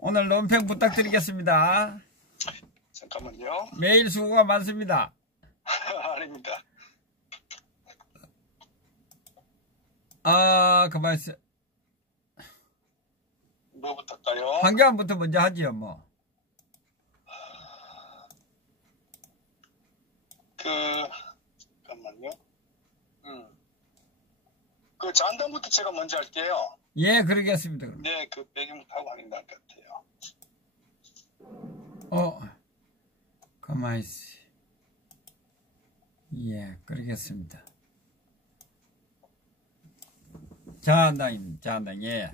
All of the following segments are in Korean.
오늘 논평 부탁드리겠습니다. 잠깐만요. 매일 수고가 많습니다. 아닙니다. 가만 있어. 뭐부터 할까요? 황교안부터 먼저 하지요, 뭐. 잠깐만요. 그 잔당부터 제가 먼저 할게요. 예, 그러겠습니다. 그럼. 네, 그 배경부터 하고 하는 게 나을 것 같아요. 가만 있어. 예, 그러겠습니다. 자한당, 예.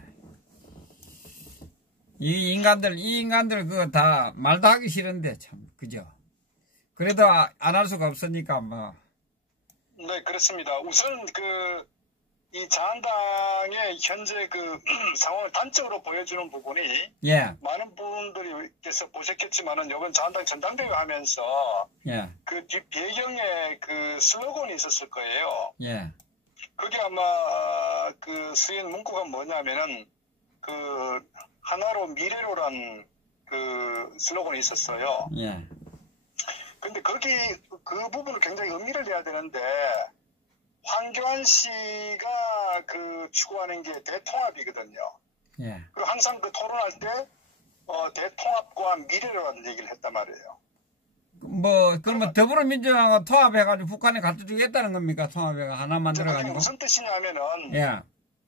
이 인간들 그거 다 말도 하기 싫은데, 참, 그죠? 그래도 안 할 수가 없으니까, 뭐. 네, 그렇습니다. 우선 이 자한당의 현재 상황을 단적으로 보여주는 부분이 예. 많은 분들께서 보셨겠지만은 이번 자한당 전당대회 하면서 예. 그 뒷 배경에 그 슬로건이 있었을 거예요. 예. 그게 아마 쓰인 문구가 뭐냐면은 하나로 미래로란 그 슬로건이 있었어요. 예. 근데 그 부분을 굉장히 의미를 내야 되는데 황교안 씨가 추구하는 게 대통합이거든요. 예. 그리고 항상 토론할 때 대통합과 미래로라는 얘기를 했단 말이에요. 그러면 더불어민주당하고 통합해가지고 북한에 갖다 주겠다는 겁니까? 통합해가 하나 만들어가지고. 그게 무슨 뜻이냐면은, 예.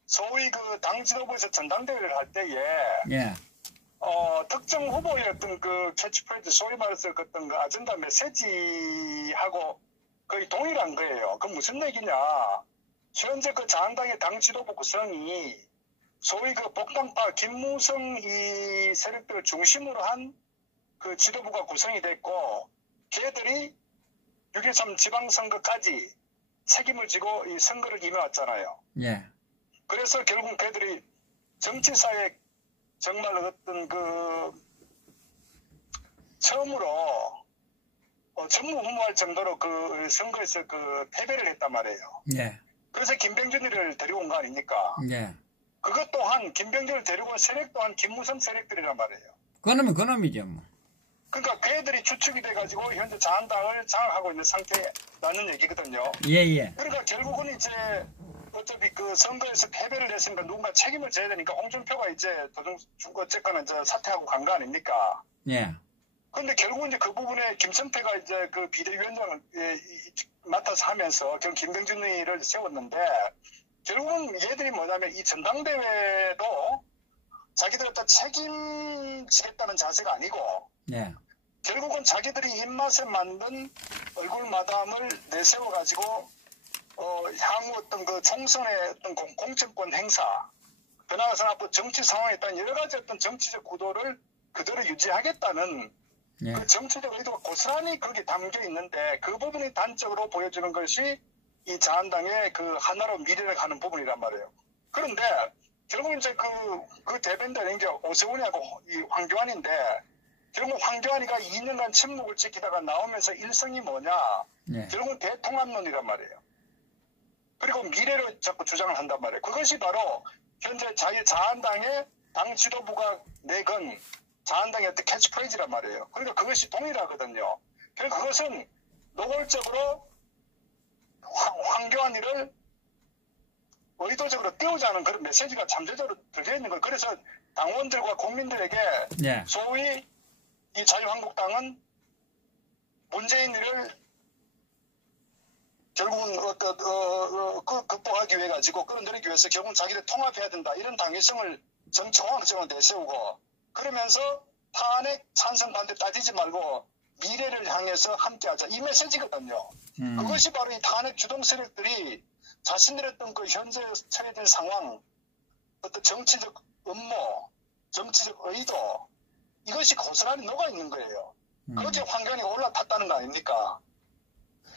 소위 당 지도부에서 전당대회를 할 때에, 예. 특정 후보의 어떤 캐치프레이즈, 소위 말해서 아젠다 메시지하고 거의 동일한 거예요. 그 무슨 얘기냐. 현재 자한당의 당 지도부 구성이 소위 복당파 김무성 이 세력들을 중심으로 한 지도부가 구성이 됐고, 걔들이 6.13 지방선거까지 책임을 지고 이 선거를 임해왔잖아요. 예. 그래서 결국 걔들이 정치사에 정말 어떤 처음으로 전무후무할 정도로 선거에서 패배를 했단 말이에요. 예. 그래서 김병준이를 데리고 온 거 아닙니까? 예. 그것 또한 김병준을 데리고 온 세력 또한 김무성 세력들이란 말이에요. 그놈이죠, 뭐. 그러니까 그애들이 추측이 돼가지고 현재 자한당을 장악하고 있는 상태라는 얘기거든요. 예. 그러니까 결국은 이제 어차피 선거에서 패배를 했으니까 누군가 책임을 져야 되니까 홍준표가 이제 어쨌거나 이제 사퇴하고 간 거 아닙니까? 예. 근데 결국은 이제 그 부분에 김성태가 이제 비대위원장을 맡아서 하면서 결국 김병준이를 세웠는데 결국은 얘들이 뭐냐면 이 전당대회도 자기들 어떤 책임지겠다는 자세가 아니고 예. 결국은 자기들이 입맛에 맞는 얼굴 마담을 내세워가지고 향후 어떤 총선의 어떤 공천권 행사 그나마서 앞으로 정치 상황에 따른 여러 가지 어떤 정치적 구도를 그대로 유지하겠다는 예. 그 정치적 의도가 고스란히 거기에 담겨 있는데 그 부분이 단적으로 보여주는 것이 이 자한당의 하나로 미래를 가는 부분이란 말이에요. 그런데 결국 이제 그 대변자는 이제 오세훈이하고 이 황교안인데 결국 황교안이가 2년간 침묵을 지키다가 나오면서 일성이 뭐냐? 예. 결국은 대통합론이란 말이에요. 그리고 미래를 자꾸 주장을 한단 말이에요. 그것이 바로 현재 자한당의 당 지도부가 내건 자한당의 어떤 캐치프레이즈란 말이에요. 그러니까 그것이 동일하거든요. 그러니까 그것은 노골적으로 황교안이를 의도적으로 띄우자는 그런 메시지가 잠재적으로 들려있는 거예요. 그래서 당원들과 국민들에게 예. 소위 이 자유한국당은 문재인을 결국은 극복하기 위해 가지고 끌어내리기 위해서 결국은 자기들 통합해야 된다. 이런 당위성을 정황적으로 내세우고 그러면서 탄핵 찬성 반대 따지지 말고 미래를 향해서 함께하자. 이 메시지거든요. 그것이 바로 이 탄핵 주동 세력들이 자신들의 어떤 현재 처해진 상황, 어떤 정치적 음모, 정치적 의도 이것이 고스란히 녹아있는 거예요. 거기에 황교안이 올라탔다는 거 아닙니까?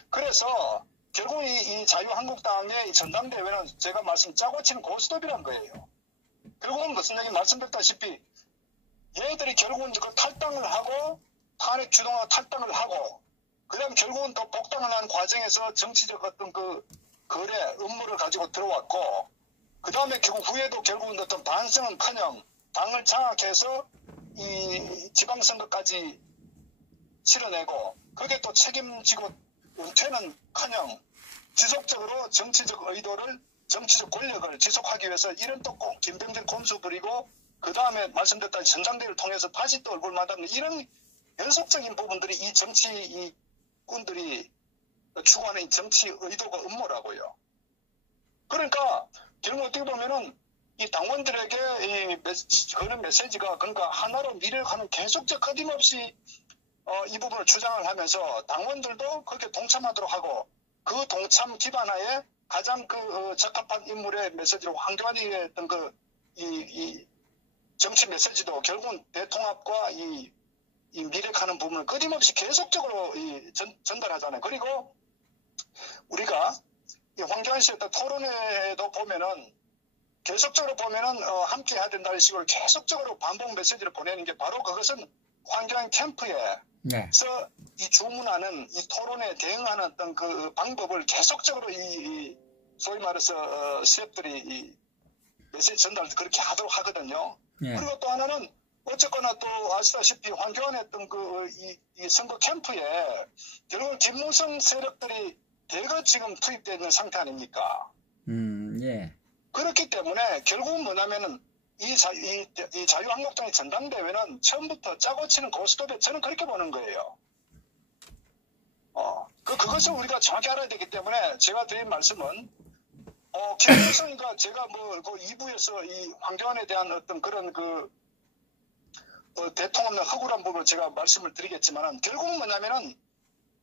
그래서 결국 이 자유한국당의 이 전당대회는 제가 짜고 치는 고스톱이란 거예요. 결국은 무슨 얘기 말씀드렸다시피 얘들이 결국은 탈당을 하고 탄핵 주동하고 탈당을 하고 그 다음 결국은 또 복당을 한 과정에서 정치적 어떤 거래 음모를 가지고 들어왔고 그 다음에 결국 후에도 결국은 어떤 반성은커녕 당을 장악해서 이 지방선거까지 치러내고 거기에 또 책임지고 은퇴는커녕 지속적으로 정치적 의도를 정치적 권력을 지속하기 위해서 이런 또 김병준 곰수 부리고 그 다음에 말씀드렸다시피 전당대회를 통해서 다시 또 얼굴 마다는 이런 연속적인 부분들이 이 정치꾼들이 추구하는 이 정치 의도가 음모라고요. 그러니까 결국 어떻게 보면은 이 당원들에게 그런 메시지가 그러니까 하나로 미래를 가는 계속적 끊임없이 이 부분을 주장을 하면서 당원들도 거기에 동참하도록 하고 그 동참 기반하에 가장 적합한 인물의 메시지로 황교안이 했던 이 정치 메시지도 결국은 대통합과 이 미래가는 부분을 끊임없이 계속적으로 전달하잖아요. 그리고 우리가 이 황교안 씨의 토론회도 보면은 계속적으로 보면은 함께 해야 된다는 식으로 계속적으로 반복 메시지를 보내는 게 바로 그것은 황교안 캠프에서 네. 이 주문하는 이 토론에 대응하는 어떤 그 방법을 계속적으로 소위 말해서 스태프들이 이 메시지 전달을 그렇게 하도록 하거든요. 네. 그리고 또 하나는 어쨌거나 또 아시다시피 황교안 했던 이 선거 캠프에 결국은 김무성 세력들이 대거 지금 투입되어 있는 상태 아닙니까? 예. 그렇기 때문에 결국은 뭐냐면은 이 자유한국당의 전당대회는 처음부터 짜고 치는 고스톱에 저는 그렇게 보는 거예요. 그것을 우리가 정확히 알아야 되기 때문에 제가 드린 말씀은 김무성이가 제가 그 2부에서 이 황교안에 대한 어떤 그런 대통합의 허구란 부분을 제가 말씀을 드리겠지만은 결국은 뭐냐면은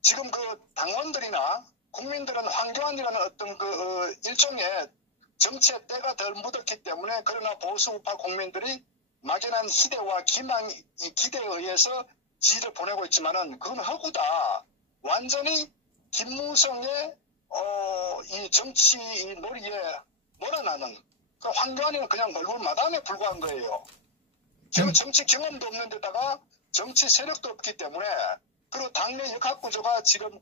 지금 당원들이나 국민들은 황교안이라는 어떤 일종의 정치의 때가 덜 묻었기 때문에 그러나 보수 우파 국민들이 막연한 희대와 기대에 의해서 지지를 보내고 있지만은 그건 허구다. 완전히 김무성의 이 정치 놀이에 몰아나는 황교안이는 그냥 얼굴 마담에 불과한 거예요. 지금 정치 경험도 없는 데다가 정치 세력도 없기 때문에 그리고 당내 역학구조가 지금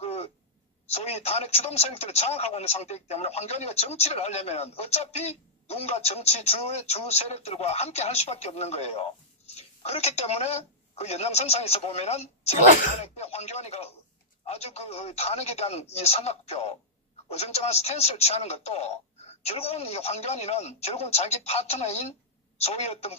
소위 탄핵 주동 세력들을 장악하고 있는 상태이기 때문에 황교안이가 정치를 하려면 어차피 누군가 정치 주 세력들과 함께 할 수밖에 없는 거예요. 그렇기 때문에 연장선상에서 보면은 지금 탄핵 때 황교안이가 아주 탄핵에 대한 이 삼각표, 어정쩡한 스탠스를 취하는 것도 결국은 이 황교안이는 결국은 자기 파트너인 소위 어떤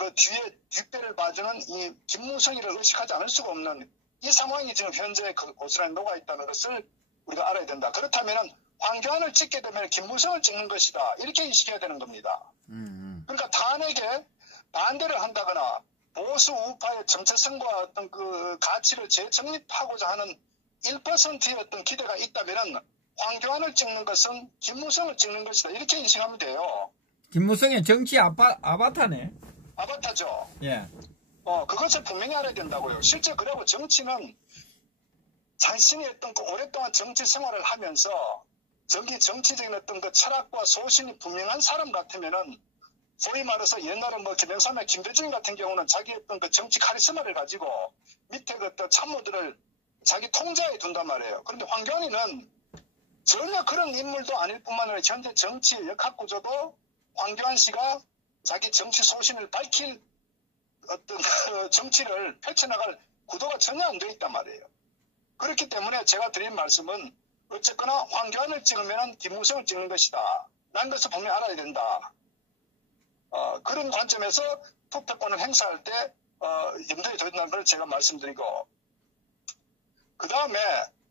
뒷배를 봐주는 이 김무성이를 의식하지 않을 수가 없는 이 상황이 지금 현재 고스란히 녹아있다는 것을 우리가 알아야 된다. 그렇다면 황교안을 찍게 되면 김무성을 찍는 것이다. 이렇게 인식해야 되는 겁니다. 그러니까 탄핵에 반대를 한다거나 보수 우파의 정체성과 어떤 가치를 재정립하고자 하는 1%의 어떤 기대가 있다면 황교안을 찍는 것은 김무성을 찍는 것이다. 이렇게 인식하면 돼요. 김무성의 정치 아바타네. 아바타죠. 예. 그것을 분명히 알아야 된다고요. 실제 그리고 정치는 자신이 어떤 오랫동안 정치 생활을 하면서 정치적인 어떤 철학과 소신이 분명한 사람 같으면은 소위 말해서 옛날에 김영삼의 김대중 같은 경우는 자기 어떤 정치 카리스마를 가지고 밑에 참모들을 자기 통제에 둔단 말이에요. 그런데 황교안이는 전혀 그런 인물도 아닐 뿐만 아니라 현재 정치의 역학구조도 황교안 씨가 자기 정치 소신을 밝힐 어떤 정치를 펼쳐나갈 구도가 전혀 안 돼 있단 말이에요. 그렇기 때문에 제가 드린 말씀은 어쨌거나 황교안을 찍으면 김무성을 찍는 것이다. 라는 것을 분명히 알아야 된다. 그런 관점에서 투표권을 행사할 때 염두에 둬야 된다는 걸 제가 말씀드리고 그 다음에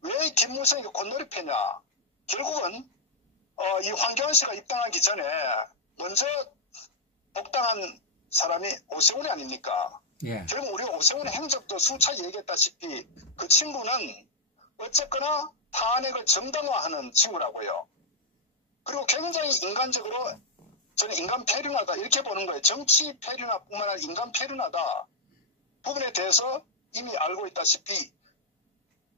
왜 김무성이 곤놀이패냐. 결국은 이 황교안 씨가 입당하기 전에 먼저 복당한 사람이 오세훈이 아닙니까? 예. 결국 우리가 오세훈의 행적도 수차 얘기했다시피 그 친구는 어쨌거나 탄핵을 정당화하는 친구라고요. 그리고 굉장히 인간적으로 저는 인간 폐륜하다 이렇게 보는 거예요. 정치 폐륜뿐만 아니라 인간 폐륜하다 부분에 대해서 이미 알고 있다시피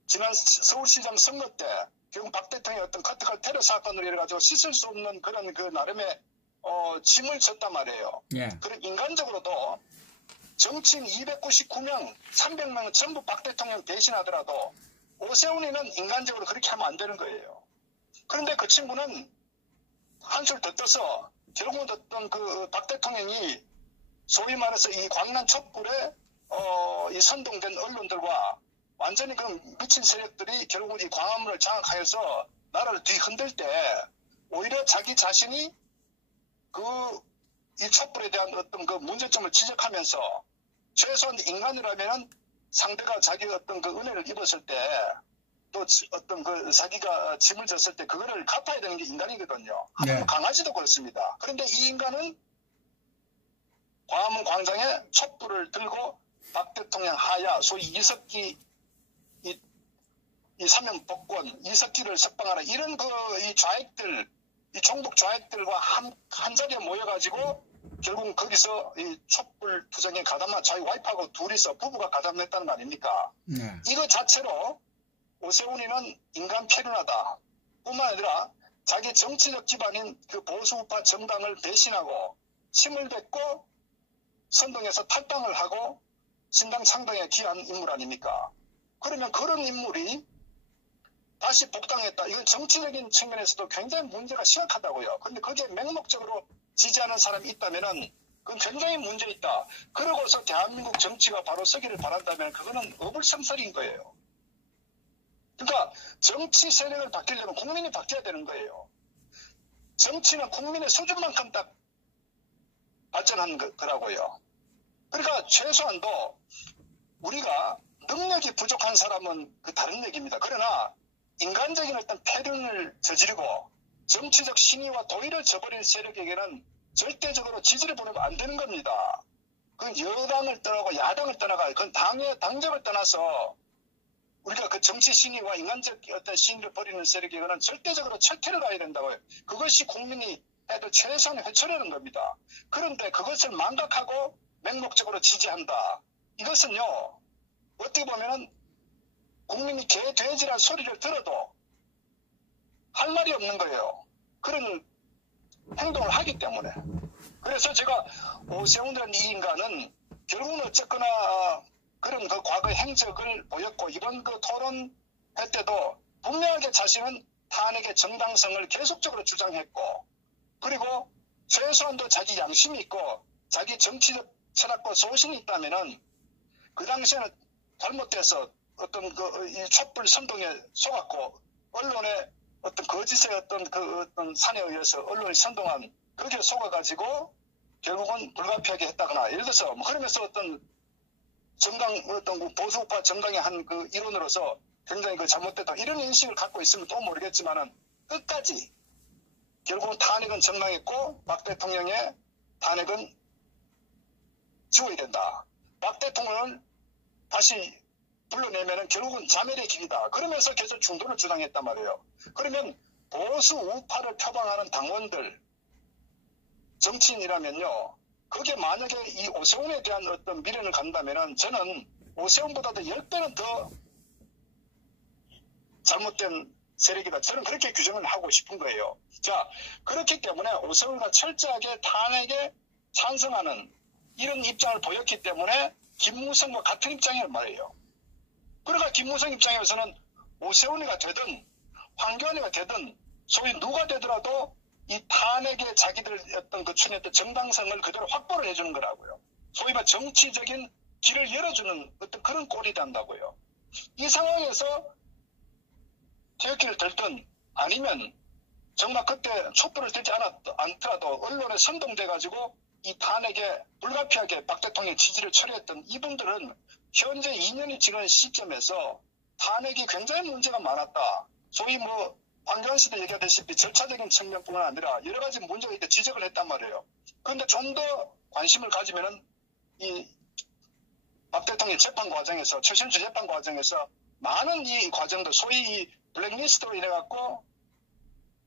지난 서울시장 선거 때 결국 박 대통령의 어떤 커트칼 테러 사건으로 이래가지고 씻을 수 없는 그런 나름의 짐을 졌단 말이에요. 예. 그리고 인간적으로도 정치인 299명, 300명은 전부 박 대통령 대신하더라도 오세훈이는 인간적으로 그렇게 하면 안 되는 거예요. 그런데 그 친구는 한술 더 떠서 결국은 어떤 박 대통령이 소위 말해서 이 광란 촛불에 이 선동된 언론들과 완전히 그 미친 세력들이 결국 이 광화문을 장악하여서 나라를 뒤흔들 때 오히려 자기 자신이 이 촛불에 대한 어떤 그 문제점을 지적하면서 최소한 인간이라면은 상대가 자기 어떤 그 은혜를 입었을 때 또 어떤 그 자기가 짐을 졌을 때 그거를 갚아야 되는 게 인간이거든요. 네. 강아지도 그렇습니다. 그런데 이 인간은 광화문 광장에 촛불을 들고 박 대통령 하야 소위 이석기 이 사면 복권 이석기를 석방하라 이런 이 좌익들 이 종북 좌익들과 한 자리에 모여가지고 결국 거기서 이 촛불 투쟁에 가담한 자기 와이프하고 둘이서 부부가 가담했다는 거 아닙니까? 네. 이거 자체로 오세훈이는 인간 패륜하다 뿐만 아니라 자기 정치적 기반인 그 보수우파 정당을 배신하고 침을 뱉고 선동해서 탈당을 하고 신당 창당에 기한 인물 아닙니까? 그러면 그런 인물이 다시 복당했다. 이건 정치적인 측면에서도 굉장히 문제가 심각하다고요. 그런데 거기에 맹목적으로 지지하는 사람이 있다면은 그건 굉장히 문제 있다. 그러고서 대한민국 정치가 바로 서기를 바란다면 그거는 어불성설인 거예요. 그러니까 정치 세력을 바뀌려면 국민이 바뀌어야 되는 거예요. 정치는 국민의 수준만큼 딱 발전한 거라고요. 그러니까 최소한도 우리가 능력이 부족한 사람은 그 다른 얘기입니다. 그러나 인간적인 어떤 패륜을 저지르고 정치적 신의와 도의를 저버린 세력에게는 절대적으로 지지를 보내면 안 되는 겁니다. 그건 여당을 떠나고 야당을 떠나가 그건 당적을 떠나서 우리가 그 정치 신의와 인간적 어떤 신의를 버리는 세력에게는 절대적으로 철퇴를 가야 된다고요. 그것이 국민이 해도 최소한의 회초라는 겁니다. 그런데 그것을 망각하고 맹목적으로 지지한다. 이것은요, 어떻게 보면은 국민이 개, 돼지란 소리를 들어도 할 말이 없는 거예요. 그런 행동을 하기 때문에. 그래서 제가 오세훈이라는 이 인간은 결국은 어쨌거나 그런 그 과거의 행적을 보였고 이번 그 토론회 때도 분명하게 자신은 탄핵의 정당성을 계속적으로 주장했고 그리고 최소한도 자기 양심이 있고 자기 정치적 철학과 소신이 있다면은 그 당시에는 잘못돼서 어떤 이 촛불 선동에 속았고 언론의 어떤 거짓의 어떤 산에 의해서 언론이 선동한 거기에 속아가지고 결국은 불가피하게 했다거나 예를 들어서 뭐 그러면서 어떤 보수우파 정당의 한 그 일원으로서 굉장히 그 잘못됐다 이런 인식을 갖고 있으면 또 모르겠지만은 끝까지 결국은 탄핵은 정당했고 박 대통령의 탄핵은 지워야 된다. 박 대통령을 다시 불러내면은 결국은 자멸의 길이다. 그러면서 계속 중도를 주장했단 말이에요. 그러면 보수 우파를 표방하는 당원들, 정치인이라면요. 그게 만약에 이 오세훈에 대한 어떤 미련을 간다면은 저는 오세훈보다도 10배는 더 잘못된 세력이다. 저는 그렇게 규정을 하고 싶은 거예요. 자, 그렇기 때문에 오세훈과 철저하게 탄핵에 찬성하는 이런 입장을 보였기 때문에 김무성과 같은 입장이란 말이에요. 그러니까 김무성 입장에서는 오세훈이가 되든 황교안이가 되든 소위 누가 되더라도 이 탄핵에 자기들 어떤 그 추진했던 정당성을 그대로 확보를 해주는 거라고요. 소위 말 정치적인 길을 열어주는 어떤 그런 꼴이 된다고요. 이 상황에서 태극기를 들든 아니면 정말 그때 촛불을 들지 않더라도 언론에 선동돼가지고 이 탄핵에 불가피하게 박 대통령의 지지를 철회했던 이분들은 현재 2년이 지난 시점에서 탄핵이 굉장히 문제가 많았다. 소위 뭐 황교안 씨도 얘기하다시피 절차적인 측면뿐만 아니라 여러 가지 문제가 있다 지적을 했단 말이에요. 그런데 좀 더 관심을 가지면은 이 박 대통령 재판 과정에서 최신수 재판 과정에서 많은 이 과정들 소위 이 블랙리스트로 인해 갖고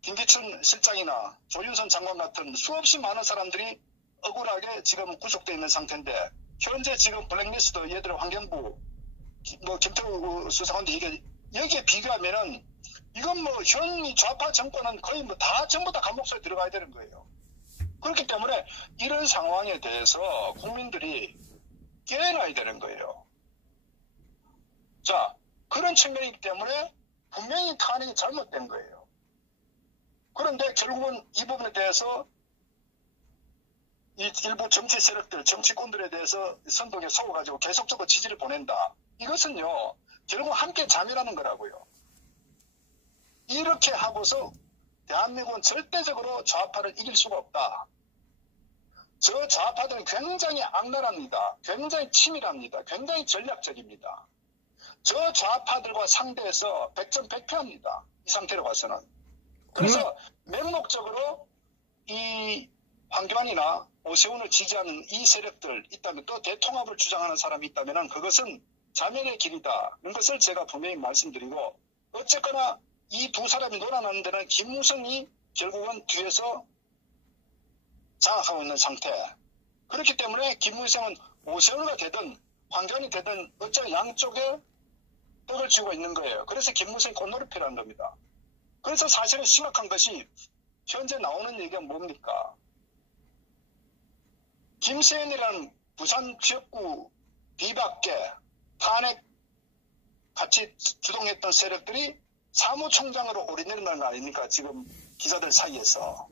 김기춘 실장이나 조윤선 장관 같은 수없이 많은 사람들이 억울하게 지금 구속되어 있는 상태인데 현재 지금 블랙리스트 얘들 환경부 뭐 김태우 수사관도 여기에 비교하면은 이건 뭐 현 좌파 정권은 거의 뭐 다 전부 다 감옥소에 들어가야 되는 거예요. 그렇기 때문에 이런 상황에 대해서 국민들이 깨어나야 되는 거예요. 자, 그런 측면이기 때문에 분명히 탄핵이 잘못된 거예요. 그런데 결국은 이 부분에 대해서 이 일부 정치 세력들, 정치권들에 대해서 선동에 속아가지고 계속적으로 지지를 보낸다. 이것은요, 결국 함께 자멸하는 거라고요. 이렇게 하고서 대한민국은 절대적으로 좌파를 이길 수가 없다. 저 좌파들은 굉장히 악랄합니다. 굉장히 치밀합니다. 굉장히 전략적입니다. 저 좌파들과 상대해서 100점 100패합니다. 이 상태로 가서는. 그래서 맹목적으로 이 황교안이나 오세훈을 지지하는 이 세력들 있다면, 또 대통합을 주장하는 사람이 있다면 그것은 자멸의 길이다. 이런 것을 제가 분명히 말씀드리고, 어쨌거나 이 두 사람이 놀아나는 데는 김무성이 결국은 뒤에서 장악하고 있는 상태. 그렇기 때문에 김무성은 오세훈이가 되든 황교안이 되든 어쩌면 양쪽에 떡을 쥐고 있는 거예요. 그래서 김무성이 꽃놀이표라는 겁니다. 그래서 사실은 심각한 것이 현재 나오는 얘기가 뭡니까? 김세현이라는 부산 지역구 뒤밖에 탄핵 같이 주동했던 세력들이 사무총장으로 오르내린다는 거 아닙니까? 지금 기자들 사이에서.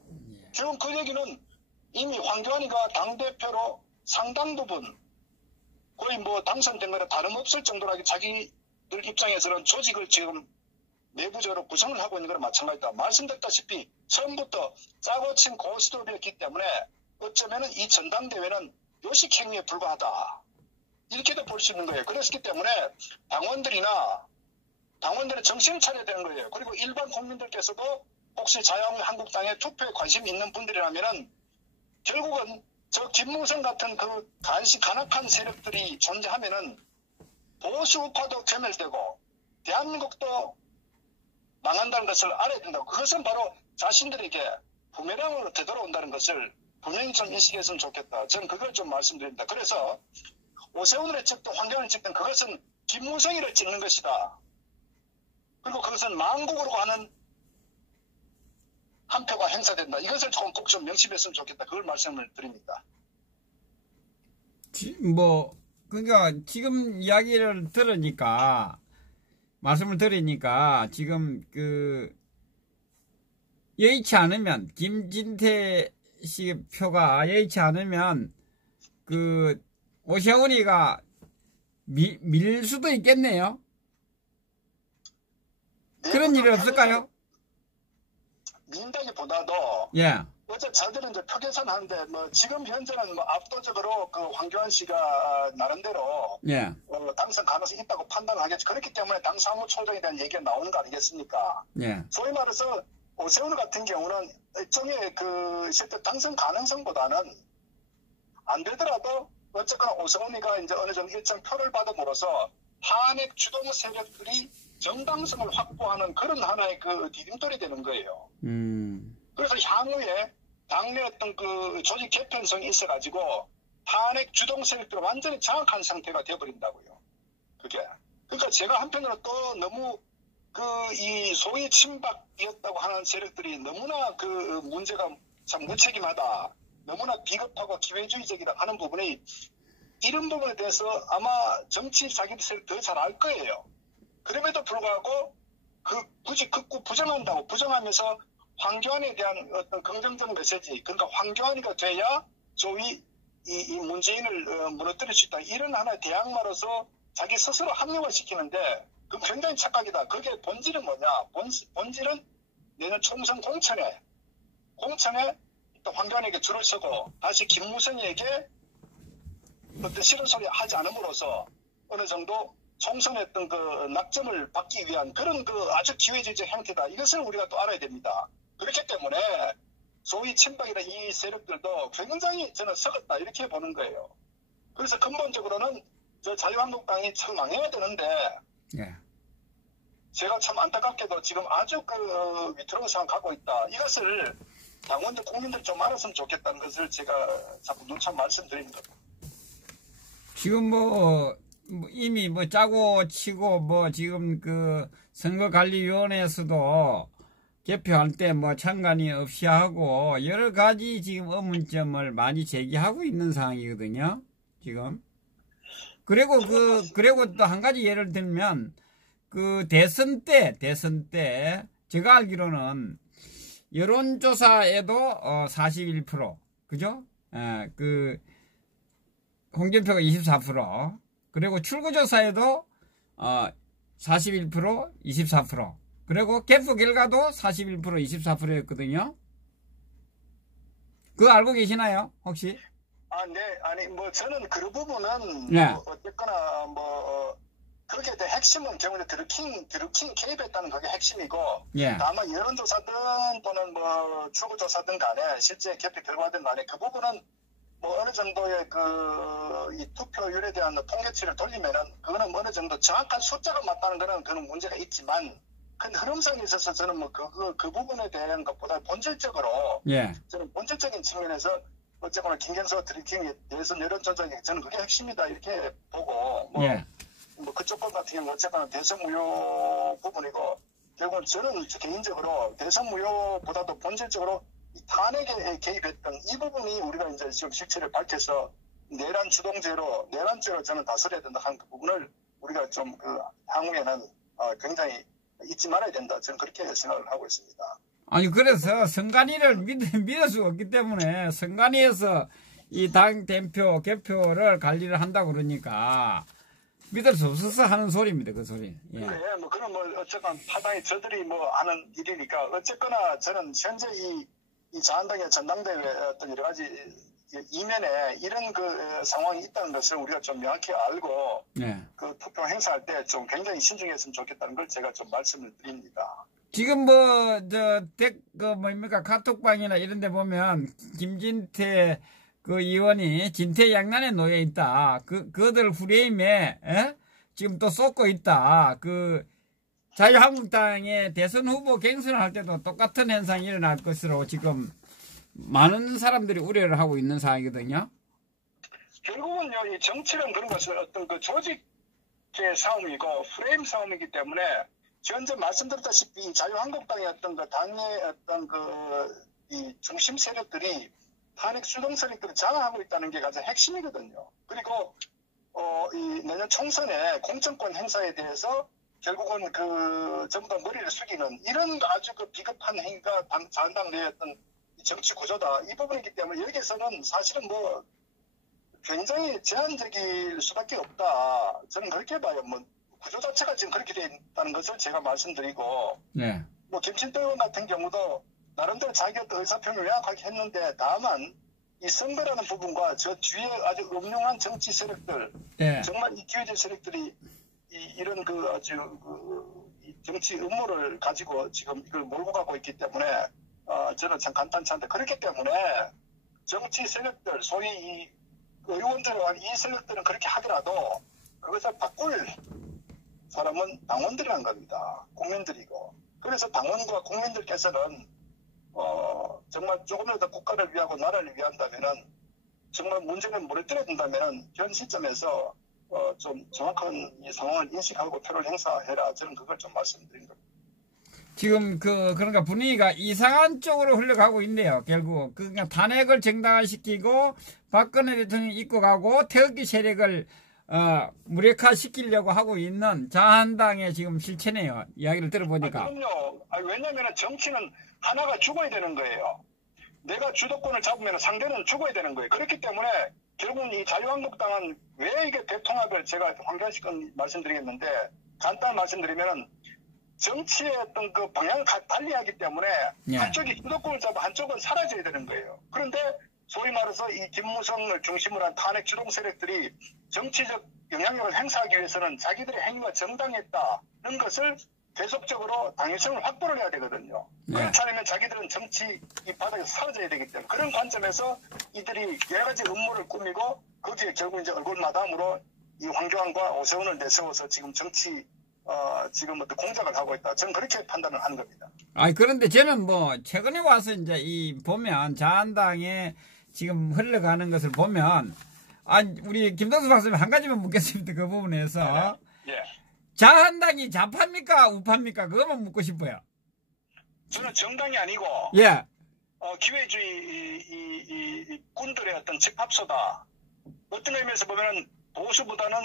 결국 그 얘기는 이미 황교안이가 당대표로 상당 부분 거의 뭐 당선된 거나 다름없을 정도로 자기들 입장에서는 조직을 지금 내부적으로 구성을 하고 있는 거랑 마찬가지다. 말씀드렸다시피 처음부터 짜고 친 고스톱이었기 때문에 어쩌면 이 전당대회는 요식행위에 불과하다. 이렇게도 볼 수 있는 거예요. 그렇기 때문에 당원들은 정신을 차려야 되는 거예요. 그리고 일반 국민들께서도 혹시 자유한국당에 투표에 관심이 있는 분들이라면은 결국은 저 김무성 같은 그 간악한 세력들이 존재하면은 보수 우파도 괴멸되고 대한민국도 망한다는 것을 알아야 된다고. 그것은 바로 자신들에게 부메랑으로 되돌아온다는 것을 분명히 좀 인식했으면 좋겠다. 저는 그걸 좀 말씀드립니다. 그래서 오세훈을 찍든 황교안을 찍든 그것은 김무성이를 찍는 것이다. 그리고 그것은 망국으로 가는 한 표가 행사된다. 이것을 꼭 좀 명심했으면 좋겠다. 그걸 말씀을 드립니다. 그러니까 지금 이야기를 말씀을 들으니까 지금 여의치 않으면 김진태 씨 표가 여의치 않으면 오세훈이가 밀 수도 있겠네요. 그런 일이 없을까요? 민다기보다도 예. 어제 자들은 이제 표 계산하는데 지금 현재는 압도적으로 그 황교안 씨가 나름대로 예. 당선 가능성이 있다고 판단하겠죠. 그렇기 때문에 당 사무총장에 대한 얘기가 나오는 거 아니겠습니까? 예. 소위 말해서 오세훈 같은 경우는 일종의 실제 당선 가능성보다는 안 되더라도 어쨌거나 오세훈이가 이제 어느 정도 일정 표를 받음으로써 탄핵 주동 세력들이 정당성을 확보하는 그런 하나의 디딤돌이 되는 거예요. 그래서 향후에 당내 어떤 조직 개편성이 있어가지고 탄핵 주동 세력들을 완전히 장악한 상태가 되어버린다고요. 그러니까 제가 한편으로 또 너무 이 소위 친박이었다고 하는 세력들이 너무나 문제가 참 무책임하다. 너무나 비겁하고 기회주의적이다 하는 부분이 이런 부분에 대해서 아마 정치 자기들 세력 더 잘 알 거예요. 그럼에도 불구하고 굳이 극구 부정하면서 황교안에 대한 어떤 긍정적 메시지, 그러니까 황교안이가 돼야 소위 이 문재인을 무너뜨릴 수 있다. 이런 하나의 대항마로서 자기 스스로 합리화시키는데 그건 굉장히 착각이다. 그게 본질은 뭐냐? 본질은 내년 총선 공천에 또 황교안에게 줄을 서고 다시 김무성에게 어떤 싫은 소리 하지 않음으로써 어느 정도 총선의 어떤 낙점을 받기 위한 그런 아주 기회주의적 형태다. 이것을 우리가 또 알아야 됩니다. 그렇기 때문에 소위 친박이나 이 세력들도 굉장히 저는 썩었다 이렇게 보는 거예요. 그래서 근본적으로는 저 자유한국당이 참 망해야 되는데 예. 제가 참 안타깝게도 지금 아주 위태로운 상황 갖고 있다. 이것을 당원들 국민들 좀 알았으면 좋겠다는 것을 제가 자꾸 누차 말씀드리는 겁니다. 지금 이미 짜고 치고 지금 선거관리위원회에서도 개표할 때 참관이 없이 하고 여러 가지 지금 의문점을 많이 제기하고 있는 상황이거든요. 지금. 그리고 또 한 가지 예를 들면 대선 때 제가 알기로는 여론조사에도 41% 그죠? 홍준표가 24%, 그리고 출구조사에도 41%, 24%, 그리고 개표 결과도 41%, 24%였거든요. 그거 알고 계시나요, 혹시? 네, 아니, 저는 그 부분은, 네. 어쨌거나, 거기에 대한 핵심은 결국에 드루킹 개입했다는 그게 핵심이고, 예. 다만 여론조사든 또는 출구조사든 간에, 실제 개표 결과든 간에 그 부분은 어느 정도의 이 투표율에 대한 통계치를 돌리면은, 그거는 어느 정도 정확한 숫자가 맞다는 거는 그런 문제가 있지만, 큰 흐름상에 있어서 저는 그 부분에 대한 것보다 본질적으로, 예. 저는 본질적인 측면에서 어쨌거나 김경수 드루킹에 대해서 여론조작이 저는 그게 핵심이다 이렇게 보고 예. 그쪽 것 같은 경우는 어쨌거나 대선 무효 부분이고 결국은 저는 개인적으로 대선 무효보다도 본질적으로 탄핵에 개입했던 이 부분이 우리가 이제 지금 실체를 밝혀서 내란죄로 저는 다스려야 된다 하는 그 부분을 우리가 좀 향후에는 굉장히 잊지 말아야 된다. 저는 그렇게 생각을 하고 있습니다. 아니, 그래서 선관위를 믿을 수가 없기 때문에 선관위에서 이 당 대표, 개표를 관리를 한다고 그러니까 믿을 수 없어서 하는 소리입니다, 그 소리. 예. 그래, 그럼 어쨌건 파당이 저들이 하는 일이니까 어쨌거나 저는 현재 이 자한당의 전당대회 어떤 여러 가지 이면에 이런 상황이 있다는 것을 우리가 좀 명확히 알고 예. 투표 행사할 때 좀 굉장히 신중했으면 좋겠다는 걸 제가 좀 말씀을 드립니다. 지금 카톡방이나 이런 데 보면, 김진태 의원이 진퇴양난에 놓여 있다. 그들 프레임에, 지금 또 쏟고 있다. 자유한국당의 대선 후보 갱선을 할 때도 똑같은 현상이 일어날 것으로 지금 많은 사람들이 우려를 하고 있는 상황이거든요. 결국은요, 이 정치는 그런 것은 어떤 조직의 싸움이고 프레임 싸움이기 때문에 현재 말씀드렸다시피 자유한국당의 어떤 당의 어떤 이 중심 세력들이 탄핵 수동 세력들을 장악하고 있다는 게 가장 핵심이거든요. 그리고 이 내년 총선에 공천권 행사에 대해서 결국은 전부 다 머리를 숙이는 이런 아주 비겁한 행위가 자한당 내의 어떤 정치 구조다. 이 부분이기 때문에 여기에서는 사실은 굉장히 제한적일 수밖에 없다. 저는 그렇게 봐요. 구조 자체가 지금 그렇게 되어 있다는 것을 제가 말씀드리고, 네. 김진태 의원 같은 경우도 나름대로 자기 어떤 의사표현을 명확하게 했는데, 다만 이 선거라는 부분과 저 뒤에 아주 음흉한 정치 세력들, 네. 정말 이 기회적 세력들이 이런 이 정치 음모를 가지고 지금 이걸 몰고 가고 있기 때문에 저는 참 간단치 않다. 그렇기 때문에 정치 세력들, 소위 이 의원들과 이 세력들은 그렇게 하더라도 그것을 바꿀 사람은 당원들이란 겁니다. 국민들이고. 그래서 당원과 국민들께서는 정말 조금이라도 국가를 위하고 나라를 위한다면은 정말 문제는 무너뜨려야 된다면은 현 시점에서 좀 정확한 이 상황을 인식하고 표를 행사해라. 저는 그걸 좀 말씀드린 겁니다. 지금 그러니까 분위기가 이상한 쪽으로 흘러가고 있네요. 결국 그러니까 탄핵을 정당화시키고 박근혜 대통령이 입고 가고 태극기 세력을 무력화시키려고 하고 있는 자한당의 지금 실체네요. 이야기를 들어보니까. 그럼요. 왜냐하면 정치는 하나가 죽어야 되는 거예요. 내가 주도권을 잡으면 상대는 죽어야 되는 거예요. 그렇기 때문에 결국은 이 자유한국당은 왜 이게 대통합을 제가 황교안씨건 말씀드리겠는데 간단히 말씀드리면은 정치의 어떤 방향을 달리하기 때문에 예. 한쪽이 주도권을 잡아 한쪽은 사라져야 되는 거예요. 그런데 소위 말해서 이 김무성을 중심으로 한 탄핵 주동 세력들이 정치적 영향력을 행사하기 위해서는 자기들의 행위가 정당했다는 것을 계속적으로 당위성을 확보를 해야 되거든요. 네. 그렇지 않으면 자기들은 정치 이 바닥에서 사라져야 되기 때문에 그런 관점에서 이들이 여러 가지 음모를 꾸미고 거기에 결국 이제 얼굴마담으로 이 황교안과 오세훈을 내세워서 지금 정치 지금 어떤 공작을 하고 있다. 저는 그렇게 판단을 하는 겁니다. 그런데 저는 최근에 와서 이제 보면 자한당에 지금 흘러가는 것을 보면 우리 김동수 박사님 한 가지만 묻겠습니다. 그 부분에서. 네. 예. 자한당이 좌파입니까? 우파입니까? 그것만 묻고 싶어요. 저는 정당이 아니고. 예. 기회주의 이 꾼들의 어떤 집합소다. 어떤 의미에서 보면은 보수보다는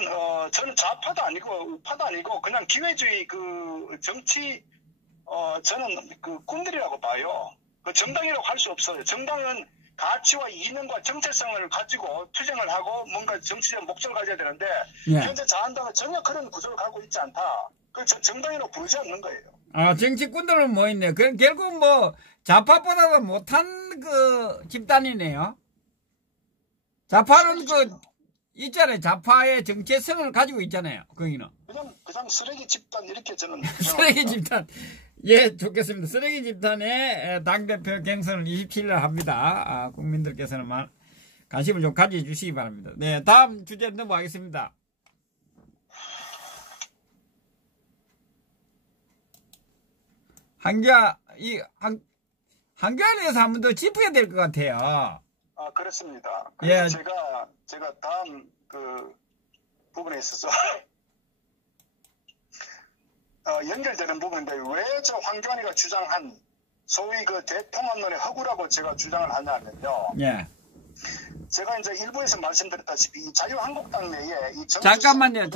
저는 좌파도 아니고 우파도 아니고 그냥 기회주의 정치 저는 꾼들이라고 봐요. 정당이라고 할 수 없어요. 정당은 가치와 이념과 정체성을 가지고 투쟁을 하고 뭔가 정치적 목적을 가져야 되는데 예. 현재 자한당은 전혀 그런 구조를 갖고 있지 않다. 그 정당이라고 부르지 않는 거예요. 아, 정치꾼들은 뭐 있네. 결국 뭐 좌파보다도 못한 그 집단이네요. 좌파는 그 있잖아요. 좌파의 정체성을 가지고 있잖아요. 거기는. 그냥 쓰레기 집단 이렇게 저는 쓰레기 집단. 예, 좋겠습니다. 쓰레기 집단의 당대표 경선을 27일 합니다. 아, 국민들께서는 관심을 좀 가져주시기 바랍니다. 네, 다음 주제 넘어가겠습니다. 한교안에 대해서 한 번 더 짚어야 될 것 같아요. 아, 그렇습니다. 예. 제가 다음 그 부분에 있어서 연결되는 부분인데 왜 저 황교안이가 주장한 소위 그 대통합론의 허구라고 제가 주장을 하냐면요. 예. 제가 이제 일부에서 말씀드렸다시피 이 자유한국당 내에 이 잠깐만요.